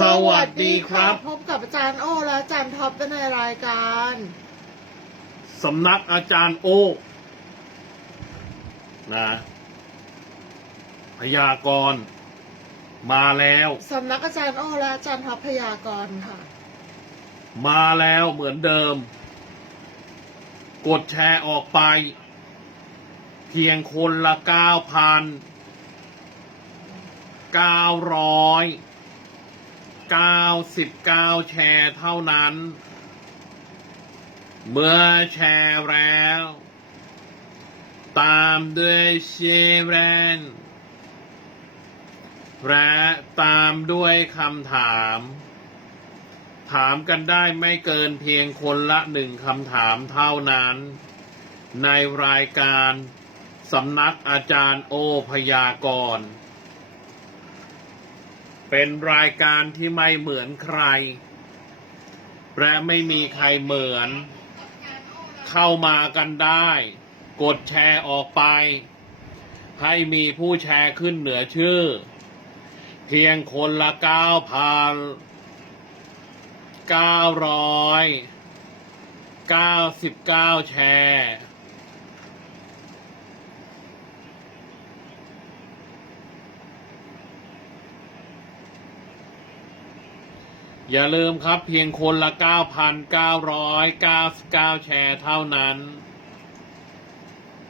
สวัสดีครับ พบกับอาจารย์โอและอาจารย์ท็อปในรายการสำนักอาจารย์โอนะพยากรณ์มาแล้วสำนักอาจารย์โอและอาจารย์ท็อปพยากรณ์ค่ะ มาแล้วเหมือนเดิม กดแชร์ออกไป เพียงคนละเก้าพันเก้าร้อย เก้าสิบเก้าแชร์เท่านั้น เมื่อแชร์แล้ว ตามด้วยเชรแรนและตามด้วยคำถาม ถามกันได้ไม่เกินเพียงคนละหนึ่งคำถามเท่านั้น ในรายการสำนักอาจารย์โอพยากรณ์ เป็นรายการที่ไม่เหมือนใคร และไม่มีใครเหมือน เข้ามากันได้ กดแชร์ออกไป ให้มีผู้แชร์ขึ้นเหนือชื่อ เพียงคนละเก้าพันเก้าร้อยเก้าสิบเก้าแชร์ อย่าลืมครับเพียงคนละ 9,999 แชร์เท่านั้น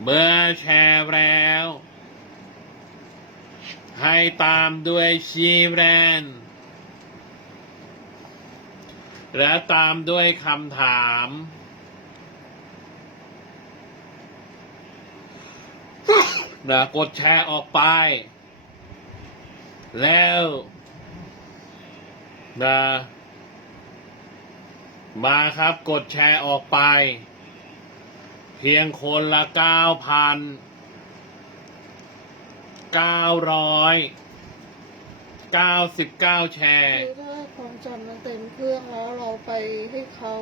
เมื่อแชร์แล้ว ให้ตามด้วยชีแรนและตามด้วยคำถาม นะกดแชร์ออกไป แล้ว นะมาครับกดแชร์ออกไป เพียงคนละเก้าพันเก้าร้อยเก้าสิบเก้าแชร์ คือถ้าความจำมันเต็มเครื่องแล้วเราไปให้เขา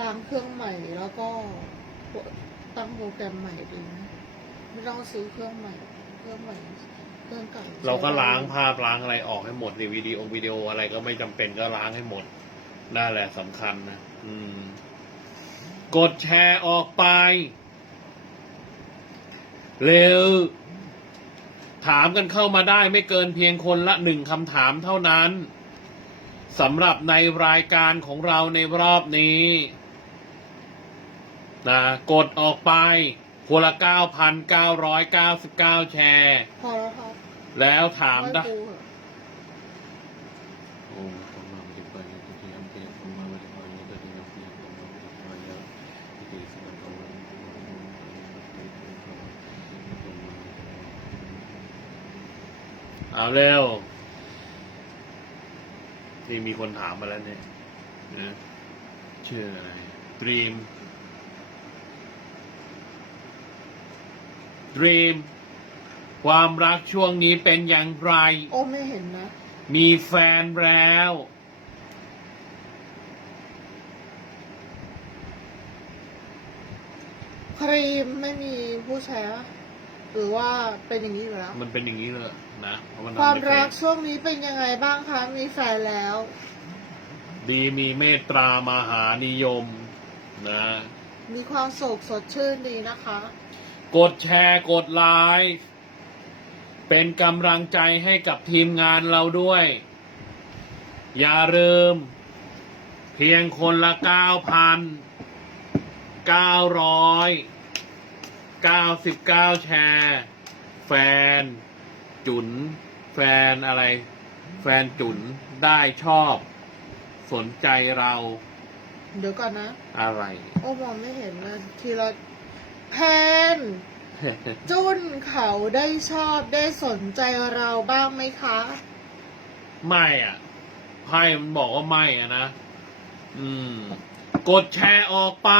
ล้างเครื่องใหม่แล้วก็ตั้งโปรแกรมใหม่ดีนะไม่ต้องซื้อเครื่องใหม่ เครื่องใหม่ เครื่องเก่าเราก็ล้างภาพล้างอะไรออกให้หมดในวิดีโอวิดีโออะไรก็ไม่จำเป็นก็ล้างให้หมดนั่นแหละสำคัญนะอืม กดแชร์ออกไป เร็ว ถามกันเข้ามาได้ไม่เกินเพียงคนละหนึ่งคำถามเท่านั้นสำหรับในรายการของเราในรอบนี้นะกดออกไปคนละ9,999 แชร์ พอแล้วครับ แล้วถามได้เอะโอ้ของเอาเร็วที่มีคนถามมาแล้วเนี่ยนะชื่ออะไรดรีมดรีม ความรักช่วงนี้เป็นอย่างไร โอ้ไม่เห็นนะ มีแฟนแล้ว ครีมไม่มีผู้แชร์หรือว่าเป็นอย่างนี้อยู่แล้ว มันเป็นอย่างนี้เลยนะเพะนความทำในรักเฟซช่วงนี้เป็นยังไงบ้างคะ มีแฟนแล้ว ดีมีเมตตามหานิยมนะ มีความสุขสดชื่นดีนะคะ กดแชร์กดไลค์ เป็นกำลังใจให้กับทีมงานเราด้วย อย่าลืม เพียงคนละเก้าพันเก้าร้อยเก้าสิบเก้าแชร์ แฟน จุน แฟนอะไร แฟนจุนได้ชอบ สนใจเรา เดี๋ยวก่อนนะ อะไร โอ้มองไม่เห็นนะทีละแพน จุนเขาได้ชอบได้สนใจเราบ้างไหมคะ ไม่อะไพ่มันบอกว่าไม่อะนะ อืม กดแชร์ออกไป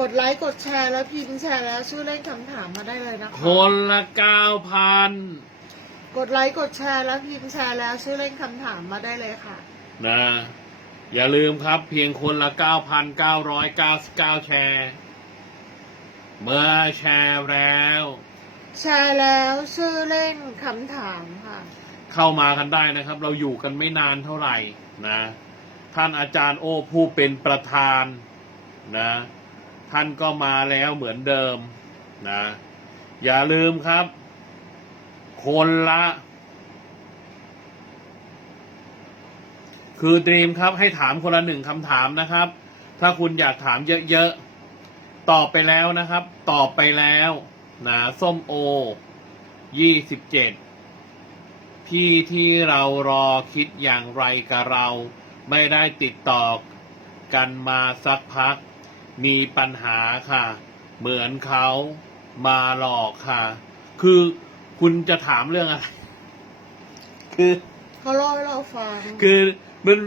กดไลค์กดแชร์แล้วพิมพ์แชร์แล้วชื่อเล่นคำถามมาได้เลยนะคะคนละเก้าพันกดไลค์กดแชร์แล้วพิมพ์แชร์แล้วชื่อเล่นคำถามมาได้เลยค่ะ นะ อย่าลืมครับ เพียงคนละเก้าพันเก้าร้อยเก้าสิบเก้าแชร์ เมื่อแชร์แล้ว แชร์แล้วชื่อเล่นคำถามค่ะ เข้ามากันได้นะครับ เราอยู่กันไม่นานเท่าไหร่นะ ท่านอาจารย์โอผู้เป็นประธานนะ ท่านก็มาแล้วเหมือนเดิมนะ อย่าลืมครับ คนละ คือดรีมครับให้ถามคนละหนึ่งคำถามนะครับ ถ้าคุณอยากถามเยอะๆ ตอบไปแล้วนะครับ ตอบไปแล้วนะส้มโอ ยี่สิบเจ็ดพี่ที่เรารอคิดอย่างไรกับเรา ไม่ได้ติดต่อกันมาสักพัก มีปัญหาค่ะ เหมือนเขามาหลอกค่ะ คือคุณจะถามเรื่องอะไร คือเขาเล่าให้เราฟัง คือมัน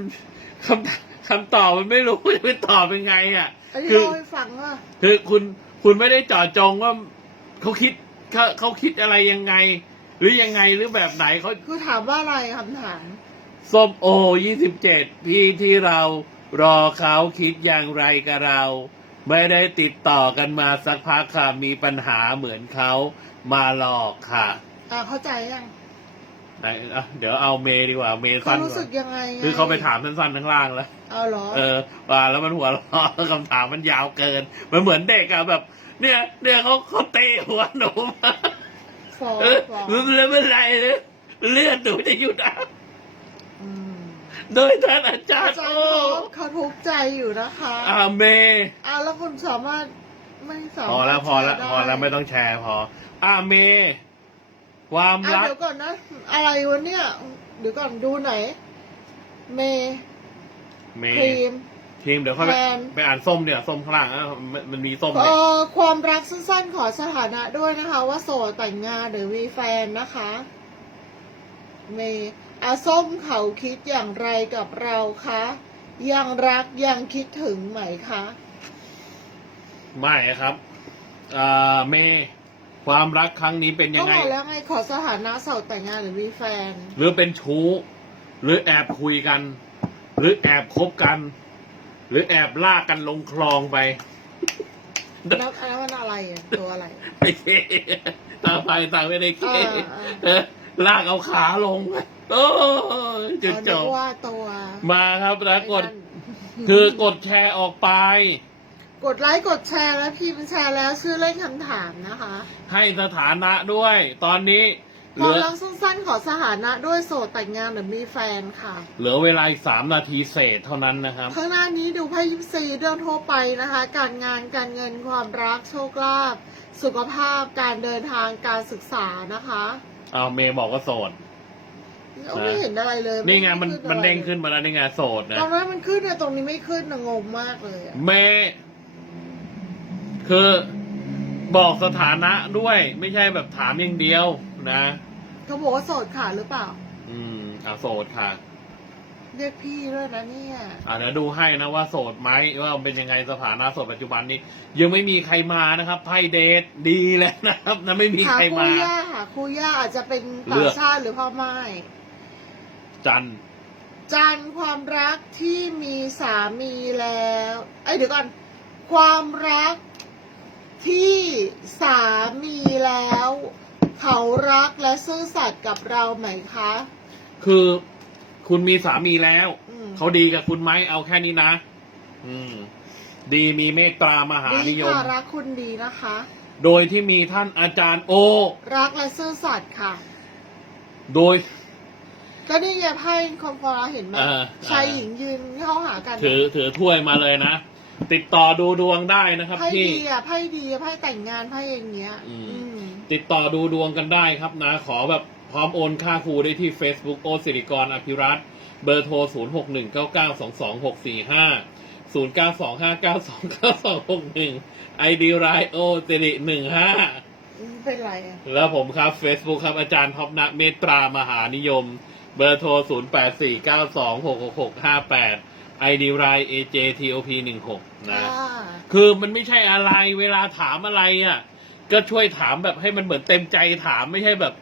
คำคำตอบมันไม่รู้จะไปตอบยังไงอะ อันนี้คือ เล่าให้ฟังว่าคือคุณคุณไม่ได้เจาะจงว่าเขาคิดเขาเขาคิดอะไรยังไง หรือยังไงหรือแบบไหนเขาคือถามว่าอะไรคำถามส้มโอยี่สิบเจ็ดพี่ที่เรารอเขาคิดอย่างไรกับเรา ไม่ได้ติดต่อกันมาสักพักค่ะมีปัญหาเหมือนเขามาหลอกค่ะ อ่าเข้าใจยัง ไหนอะเดี๋ยวเอาเมย์ดีกว่าเมย์เขาสั้นกรู้สึว่ากยังไงงคือเขาไปถามสั้นๆทั้างล่างแล้ว เอาเหรอ เออว่าแล้วมันหัวเราะคำถามมันยาวเกิน มันเหมือนเด็กอะแบบ เนี่ยเนี่ยเขาเขาเตะหัวหนูมาฟ้องเออฟ้องมันเลยเป็นไรเลยเลือดหนูจะหยุดอะอืมโดยท่านอาจารย์อาจารโอ้ย์เขาเขาทุกข์ใจอยู่นะคะอาเม อ่าแล้วคุณสามารถไม่สามารถพอแล้วพอแล้วแชร์ได้พอแล้วไม่ต้องแชร์พออาเม ความอะรัก เดี๋ยวก่อนนะ อะไรวะเนี่ย เดี๋ยวก่อนดูไหน เมย์เมครีม ทีมเดี๋ยวค่อยไปแทนไปอ่านส้มเดี๋ยวส้มข้างล่างอะมันมันมีส้มเอเนี่ยอความรักสั้นๆขอสถานะด้วยนะคะ ว่าโสดแต่งงานหรือมีแฟนนะคะ เมย์อาส้มเขาคิดอย่างไรกับเราคะ ยังรักยังคิดถึงไหมคะ ไม่ครับอ่าเม ความรักครั้งนี้เป็นยัก็งไง บอกแล้วไงขอสถานะโสดแต่งงานหรือมีแฟน หรือเป็นชู้ หรือแอบคุยกัน หรือแอบคบกัน หรือแอบลากกันลงคลองไป แล้วอันนั้นมันอะไรอะตัวอะไร ไม่เท่ตาไฟตาไม่ได้เท่อ่าอ่าเออลากเอาขาลงโอ้ยจุดเอาจนึกบว่าตัวมาครับแล้วกดไอ้นั่นคือกดแชร์ออกไป กดไลค์กดแชร์แล้วพิมพ์แชร์แล้วชื่อเล่นคำถามนะคะให้สถานะด้วย ตอนนี้เหควาลืมอรักสั้นๆขอสถานะด้วยโสดแต่งงานหรือมีแฟนค่ะ เหลือเวลาอีกสามนาทีเศษเท่านั้นนะครับ ข้างหน้านี้ดูไพ่ยิปซีเรื่องทั่วไปนะคะ การงานการเงินความรักโชคลาภสุขภาพการเดินทางการศึกษานะคะเอาเมย์บอกว่าโสด เอาไม่เห็นอะไรเลยนี่ไงมันขึ้มันอะไรเด้งขึ้นมาแล้วนี่ไงโสดนะ ตอนนั้นมันขึ้นนะตรงนี้ไม่ขึ้นนะงงมากเลยอะเม คือบอกสถานะด้วยไม่ใช่แบบถามอย่างเดียวนะเขาบอกว่าโสดค่ะหรือเปล่า อืมอะโสดค่ะ เรียกพี่ด้วยนะเนี่ยอะเดี๋ยวดูให้นะว่าโสดไหมว่าเป็นยังไงสถานะโสดปัจจุบันนี้ ยังไม่มีใครมานะครับไพ่เดทดีแล้วนะครับนะไม่มีหาใครคู่มา ย่าหาคู่ย่าอาจจะเป็นเลืต่างอก ชาติหรือพ่อไม้จันทร์จันทร์ความรักที่มีสามีแล้ว เอ้ยเดี๋ยวก่อน ความรัก ที่สามีแล้ว เขารักและซื่อสัตย์กับเราไหมคะ คือคุณมีสามีแล้ว อืม เขาดีกับคุณไหมเอาแค่นี้นะ อืม ดีมีเมตตามหาดีนิยม ค่ะรักคุณดีนะคะ โดยที่มีท่านอาจารย์โอ รักและซื่อสัตย์ค่ะ โดย ก็นี่ไงไพ่คอมฟอร์เห็นไหมเออ ชายหญิงยืนเข้าหากัน ถือถือถ้วยมาเลยนะ ติดต่อดูดวงได้นะครับไพ่ที่ ดีอะไพ่ดีอะไพ่แต่งงานไพ่อย่างเงี้ย อืม อืม ติดต่อดูดวงกันได้ครับนะ ขอแบบพร้อมโอนค่าครูได้ที่ Facebook โอสิริกรอภิรัตน์เบอร์โทร 0 6 1 9 9 2 2 6 4 5 0 9 2 5 9 2 9 2 6 1 ID ไรโอสิริ15ไม่เป็นไรอะแล้วผมครับ Facebook ครับอาจารย์ท็อปนะเมตตามหานิยม เบอร์โทร 0 8 4 9 2 6 6 6 5 8 ID ไร AJTOP 16นะ ค่ะคือมันไม่ใช่อะไรเวลาถามอะไรอะ ก็ช่วยถามแบบให้มันเหมือนเต็มใจถามไม่ใช่แบบ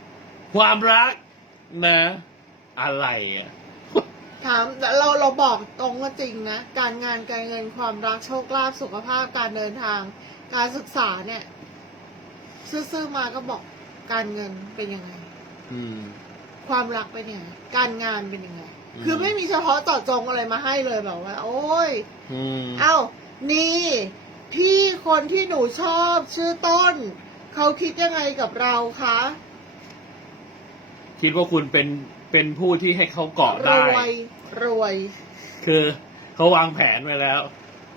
ความรักนะ อะไรอะ ถามแต่เราเราบอกตรงว่าจริงนะ การงานการเงินความรักโชคลาภสุขภาพการเดินทาง การศึกษาเนี่ยซื่อๆมาก็บอกการเงินเป็นยังไง อืม ความรักเป็นยังไง การงานเป็นยังไงอืม คือไม่มีเฉพาะเจาะจงอะไรมาให้เลยแบบว่า โอ้ยอืมเอ้านี่พี่คนที่หนูชอบชื่อต้น เขาคิดยังไงกับเราคะคิดว่าคุณเป็นเป็นผู้ที่ให้เขาเกาะรได้วยรวย คือเขาวางแผนไว้แล้ว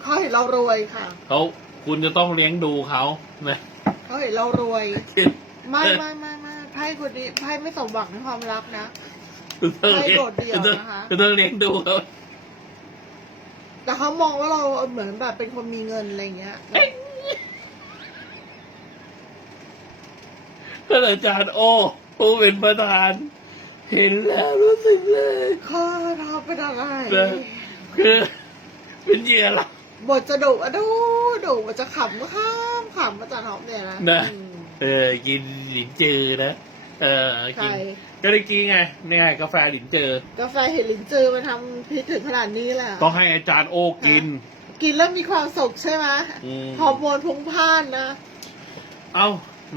เขาเห็นเรารวยค่ะเขาคุณจะต้องเลี้ยงดูเขานะเขาเห็นเรารวยคือไม่ไม่ไม่ไม่ไพ่คนนี้ไพ่ไม่สมหวังในความรักนะ คุณต้องเลี้ยงให้โดดเดี่ยวคุณต้องนะคะ คุณต้องเลี้ยงดูเขาแต่เขามองว่าเราเหมือนแบบเป็นคนมีเงินอะไรเงี้ย ท่านอาจารย์โอ้ผู้เป็นประธาน เห็นแล้วรู้สึกเลย ข้อเราเป็นอะไรนะคือ เป็นเหยื่อเรา บทจะดุอะดูดุบทจะขำก็ข้ามขำมาจากท็อปเนี่ยนะนะ อืมเออกินหลินจือนะ เออใครกินก็ได้กินไงนี่ไงกาแฟหลินจือกาแฟเห็ดลินจือมาทำพิษถึงขนาดนี้แหละต้องให้อาจารย์โอ้กิน กินแล้วมีความสุขใช่ไหมอืม ฮอร์โมนพุ่งพล่านนะเอ้า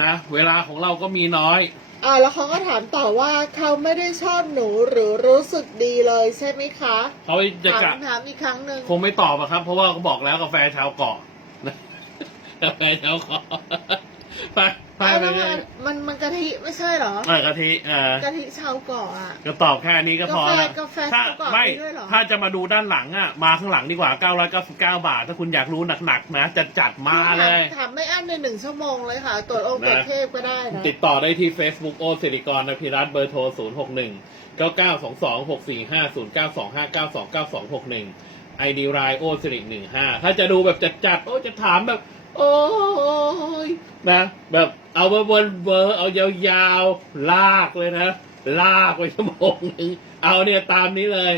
นะ เวลาของเราก็มีน้อย อ่าแล้วเขาก็ถามต่อว่าเขาไม่ได้ชอบหนูหรือรู้สึกดีเลยใช่ไหมคะเขาจะถามกะ คำถามอีกครั้งหนึ่งคงไม่ตอบอะครับ เพราะว่าเขาบอกแล้วกาแฟชาวเกาะนะกาแฟชาวเกาะไป ไปอ้าวไปแล้วเลมันยมันมันกะทิไม่ใช่เหรอเออกะทิเออ กะทิชาวเกาะอะ ก็ตอบแค่นี้ก็พอแล้วกาแฟถ้ากาแฟชาวเกาะไม่มีด้วยเหรอ ถ้าจะมาดูด้านหลังอะ มาข้างหลังดีกว่า 999 บาท ถ้าคุณอยากรู้หนักๆนะจะจัดมาเลย ถามไม่อั้นในหนึ่งชั่วโมงเลยค่ะ ตรวจองค์ตรวจเทพก็ได้นะ ติดต่อได้ที่ Facebook โอสิริกรนพิรัตน์เบอร์โทร 0 6 1 9 9 2 2 6 4 5 0 9 2 5 9 2 9 2 6 1 ID รายโอสิริ15 ถ้าจะดูแบบจัดๆโอ้จะถามแบบ โอ้ยนะ แบบ เอาเบอร์เบอร์เบอร์เอายาวๆ ลากเลยนะ ลากไปชั่วโมงหนึงเอาเนี่ยตามนี้เลย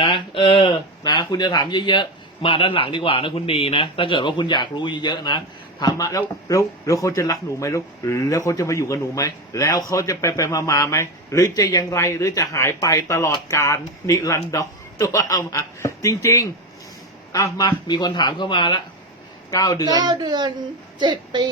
นะ เออ นะ คุณจะถามเยอะๆ มาด้านหลังดีกว่านะคุณดีนะ ถ้าเกิดว่าคุณอยากรู้เยอะๆนะ ถามมาแล้วแล้วแล้วเขาจะรักหนูไหมลูกแล้วเขาจะมาอยู่กับหนูไหม แล้วเขาจะไปไปมามาไหม หรือจะอยังไร หรือจะหายไปตลอดการนิรันดรตัวเอามา จริง ๆ อะ มา มีคนถามเข้ามาละเก้าเดือนเก้าเดือนเจ็ดปี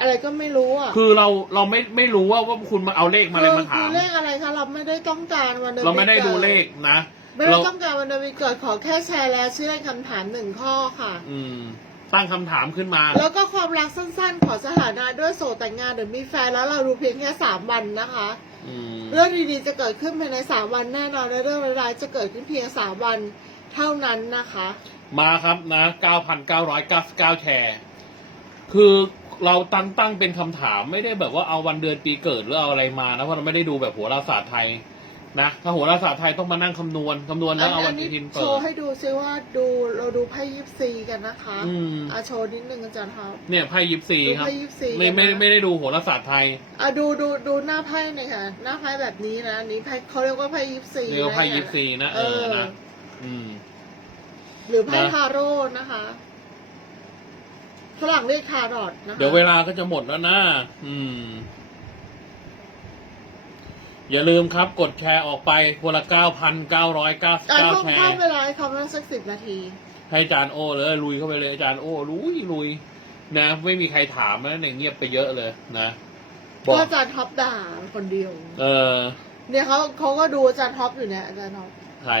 อะไรก็ไม่รู้อะคือเราเราไม่ไม่รู้ว่าว่าคุณมาเอาเลขมาอะไรมาถาคืมอเลขอะไรคะเราไม่ได้ต้องการวันเดือนเราไม่ได้ปีดูกิเลขนะ ไม่ได้เราต้องการวันเดือนปีเกิดขอแค่แชร์แล้วชื่อเล่นคำถามหนึ่งข้อค่ะ อืมตั้งคำถามขึ้นมา แล้วก็ความรักสั้นๆ ขอสถานะด้วยโสดแต่งงานหรือมีแฟนแล้วเราดูเพียงแค่สามวันนะคะอืมเรื่องดีๆจะเกิดขึ้นภายในสามวันแน่นอนและเรื่องร้ายๆจะเกิดขึ้นเพียงสามวันเท่านั้นนะคะ มาครับนะ 9,999 แชร์ คือ เราตั้งตั้งเป็นคำถามไม่ได้แบบว่าเอาวันเดือนปีเกิดหรือเอาอะไรมานะเพราะเราไม่ได้ดูแบบโหัวราศาสตร์ไทยนะถ้าโหัวราศาสตร์ไทยต้องมานั่งคำนวณคำนวณแล้วเอาวันนี้ทินโชเปิดว์ให้ดูซิว่าดูเราดูไพ่ยิปซีกันนะคะอืมอะโชว์นิดนึงอาจารย์ครับเนี่ยไพ่ยิปซีดูครับไพ่ยิปซีไม่ไม่กันนะไม่ได้ดูโหราศาสตร์ไทยอะดูดูดูหน้าไพ่หน่อยค่ะหน้าไพ่แบบนี้นะอันนี้ไพ่เขาเรียกว่าไพ่ยิปซีเรียกว่าไพ่นะยิปซีนะเออนะอืมหรือไพ่นะทาโร่นะคะ ฝรั่งเรียกทารอตนะคะเดี๋ยวเวลาก็จะหมดแล้วนะ อืม อย่าลืมครับกดแชร์ออกไปคนละ9,999อะเข้าแชเข้าร์ เวลาให้เขาประมาณสักสิบนาที ให้อาจารย์โอเลยลุยเข้าไปเลยอาจารย์โอ้ลุยลุยนะ ไม่มีใครถามนะเนี่ยเงียบไปเยอะเลยนะบก็อกอาจารย์ท็อปด่าคนเดียว เออเนี่ยเขาเขาก็ดูอาจารย์ท็อปอยู่เนี่ยอาจารย์ท็อปใคร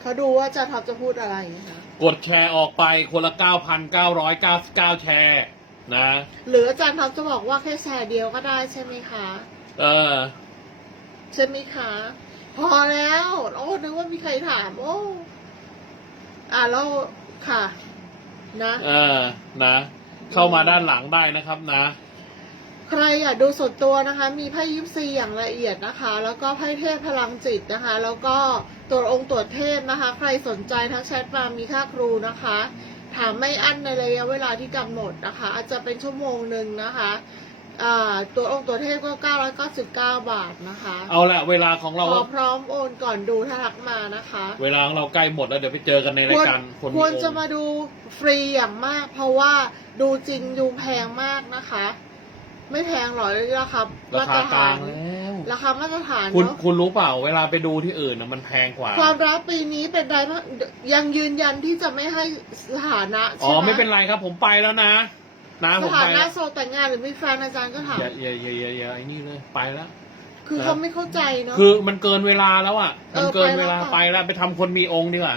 เขาดูว่าอาจารย์ท็อปจะพูดอะไรนะคะ กดแชร์ออกไปคนละ 9,999 แชร์นะ หรืออาจารย์ท็อปจะบอกว่าแค่แชร์เดียวก็ได้ใช่ไหมคะ เออ ใช่ไหมคะ พอแล้ว โอ้ นึกว่ามีใครถาม โอ้ อะแล้วค่ะ นะ เออ นะ เข้ามาด้านหลังได้นะครับนะ ใครอยากดูสดตัวนะคะ มีไพ่ยิปซีอย่างละเอียดนะคะ แล้วก็ไพ่เทพพลังจิตนะคะ แล้วก็ ตัวองค์ตรวจเทพนะคะ ใครสนใจทักแชทมามีค่าครูนะคะ ถามไม่อั้นในระยะเวลาที่กำหนดนะคะ อาจจะเป็นชั่วโมงหนึ่งนะคะอ่าตัวองค์ตัวเทพก็999 บาทนะคะ เอาละเวลาของเราขอพร้อมโอนก่อนดูถ้าทักมานะคะ เวลาของเราใกล้หมดแล้วเดี๋ยวไปเจอกันในรายการคนมีควรองจะค์มาดูฟรีอย่างมาก เพราะว่าดูจริงดูแพงมากนะคะ ไม่แพงหรอกราคารามาคาตรกฐาลานงแล้ว ราคามาตรฐานคุณเนาะคุณรู้เปล่าเวลาไปดูที่อื่นนะมันแพงกว่า ความรักปีนี้เป็นไดมอนด์ยังยืนยันที่จะไม่ให้สถานะอ๋ใช่อไหมไม่เป็นไรครับ ผมไปแล้วนะนะสผมถาไปนะแล้วโสดแต่งงานหรือมีแฟนอาจารย์ก็ถาม อย่าอย่าอย่าอย่าอย่าไอ้นี่เลยไปแล้ว คือเขาไม่เข้าใจเนาะ คือมันเกินเวลาแล้วอะ มันเกินเออไปแล้วเวลาค่ะไปแล้วไปทำคนมีองค์ดีกว่า